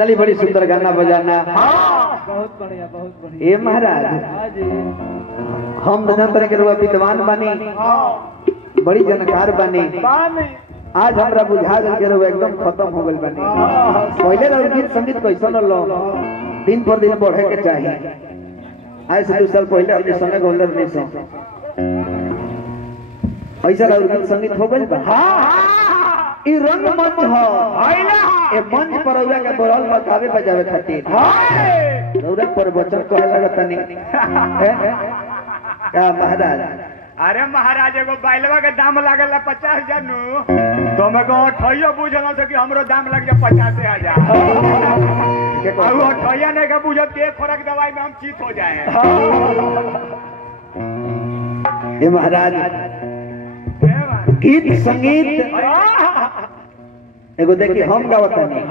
चलिए बड़ी सुंदर गाना बजाना। बहुत बढ़िया बहुत बढ़िया। ए महाराज हम तरह के रुआ विद्वान बानी, बड़ी जानकार बानी। आज हमरा बुझा गल के रुआ एकदम खत्म हो गल बानी। पहले रहो गीत संगीत कैसन लो दिन पर दिन बढ़े के चाहिए। आज से 2 साल पहले अपने संगे गोलर नहीं सो ऐसा रहो गीत संगीत हो गल बा। ई रंग मंच हो ए मंच पर रउरा के बोरल बजावे बजावे खातिर रउरा पर वचन कहे लगता नहीं क्या महाराज? अरे महाराज एगो बैलवा के दाम लागल 50,000 नु तो मैं को ठइयो बुझल से कि हमरो दाम लग जा 50,000। और ठइया नहीं का बुझत के खोरक दवाई में हम चीत हो जाए। ये महाराज गीत संगीत एगो देखिए हम गावता नहीं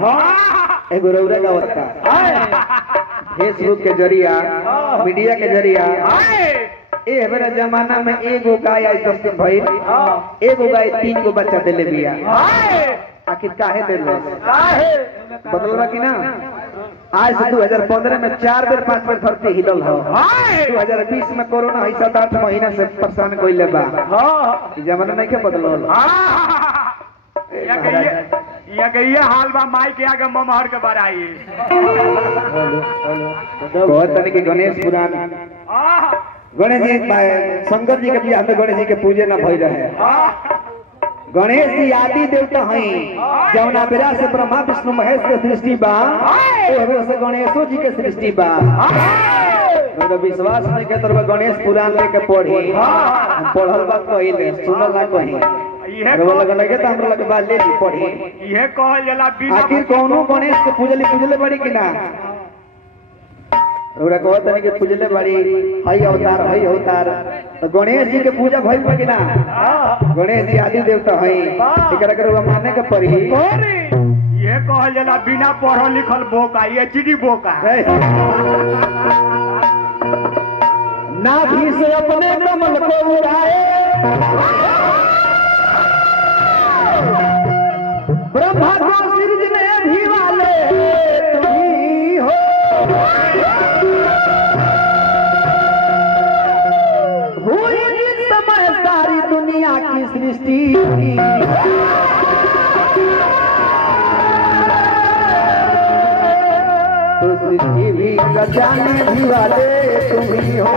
एगो रउरा गावता। फेसबुक के जरिया मीडिया के जरिया ए हमारा जमाना में एगो गाय आज 10 दिन भइल एगो गाय 3 गो बच्चा देले बिया। आखिर काहे देले बदलवा कि ना? आज से 2015 में 4 बेर 5 बेर धरती हिलल हो। 2020 में कोरोना है 7-8 महीना से परेशान कइले बा। ई जमाना नहीं के बदलल। ये हाल बा माई के आगे ममहर के बड़ाई बहुत तने के गणेश पुराण गणेश जी शंकर जी के भी हमें गणेश जी के पूजे ना भई रहे। गणेश जी आदि देवता हैं जौना बेरा से ब्रह्मा विष्णु महेश के सृष्टि बा ओ बेरा से गणेशो जी के सृष्टि बा। मेरा विश्वास नहीं के तरफ गणेश पुराण लेके पढ़ी पढ़ल बा कहिले सुनल ना कहीं रो लगल के त हमरा लगे बात ले ली पढ़ी इहे कहल जाला बिना। आखिर कोनो गणेश के पूजले बड़ी कि ना? रउरा कहत नहीं कि पूजले बड़ी हई अवतार तो गणेश जी के पूजा भइल बा कि ना? गणेश जी आदि देवता हई एकरा के रउआ माने के पड़ी। ये कहल जाला बिना पढ़ल लिखल बोका ये चिड़ी बोका ना भी से अपने कमल को उड़ाए ब्रह्मा को सृजने भी वाले तुम्ही हो। हुई जिस समय सारी दुनिया की सृष्टि तो सृष्टि भी जाने भी वाले तुम्ही हो।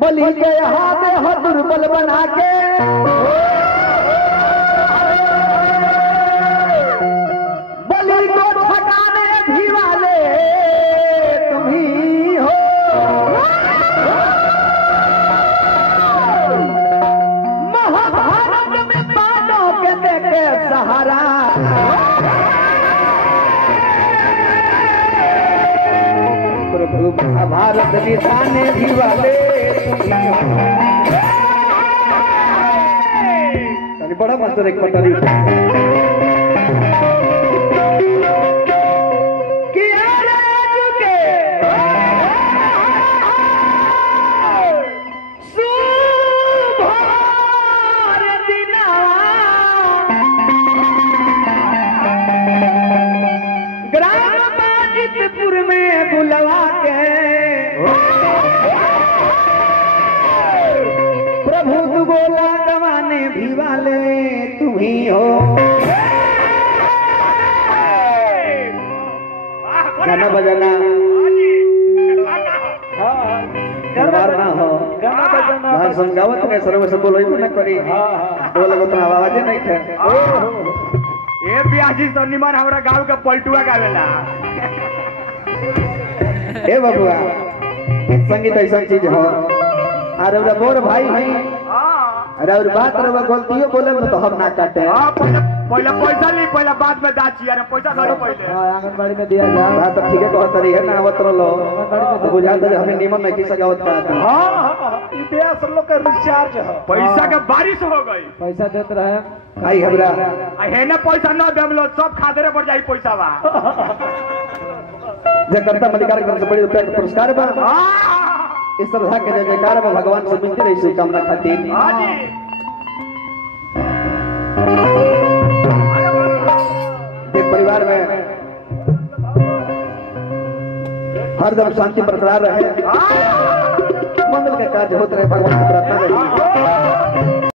बलि के हाथ हो दुर्बल बना के बलि को ठकाने भी वाले तुम्ही हो। महाभारत में पांडवों के देखे सहारा प्रभु महाभारत निधाने भी वाले बड़ा मास्टर एक पटारी ग्राम बाजितपुर में बुलवा के प्रभु दुगोला गवाने भी वाले तुम्ही हो। गाना बजाना दरबार ना हो गाना बजाना संगावत में सर्व से बोलो ही ना करी बोले तो आवाज नहीं थे। ए बियाजी तो निमन हमरा गांव के पलटुआ गावेला। ए बबुआ संगीत ऐसा चीज हो अरे बोर भाई नहीं अरे और बात रवा गलतियों बोले तो हम ना काटे। पहले पैसा ली पहले बाद में दाची अरे पैसा धरो पहले आंगनबाड़ी में दिया जा बात तो ठीक है कहत रही है ना आवत रहो तो बुझा दे हमें निमन नहीं सगावत का। हां ई देश सब लोग का रिचार्ज है पैसा के बारिश हो गई पैसा देत रहे आई हमरा है ना पैसा न देम लो सब खादरे पर जाई पैसा बा जगन्ता मलिकार कर से बड़ी रुपया का पुरस्कार बा। इस तरह के जय जयकार में भगवान से मिलती रही शुभकामना खातिर। हरदम शांति बरकरार रहे, मंगल के कार्य होते रहे, भगवान से प्रार्थना रही।